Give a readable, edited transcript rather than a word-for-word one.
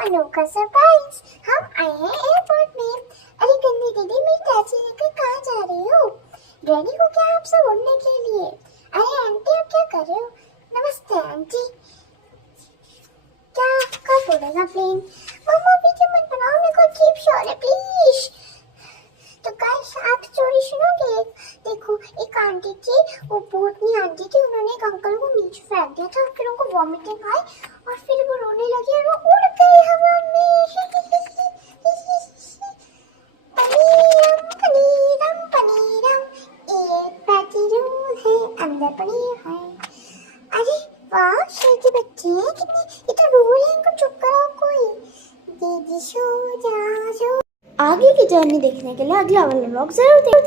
अनोखा सरप्राइज। हम आए हैं एयरपोर्ट में। अरे गंदी दीदी, मेरी टैक्सी लेकर कहाँ जा रही हो? रेडी हो क्या आप सब उड़ने के लिए? अरे आंटी, आप क्या कर रहे हो? नमस्ते आंटी। क्या कब उड़ेगा प्लेन? मम्मा वीडियो मत बनाओ, मेरे को कीप श्योर है प्लीज। तो गाइस, आप स्टोरी सुनोगे? देखो, एक आंटी थी, वो भूतनी आंटी थी। उन्होंने एक अंकल को नीचे फेंक दिया था, फिर उनको वॉमिटिंग आई और फिर वो रोने लगी और वो उड़ गई हवा में। पनीरम पनीरम पनीरम, एक पैटी रूह है, अंदर पनीर है। अरे वाह, शर्टी बच्चे हैं कितने। ये तो रूल है, इनको चुप कराओ कोई। दीदी सो जा सो। आगे की जर्नी देखने के लिए अगला वाला व्लॉग जरूर देखिए।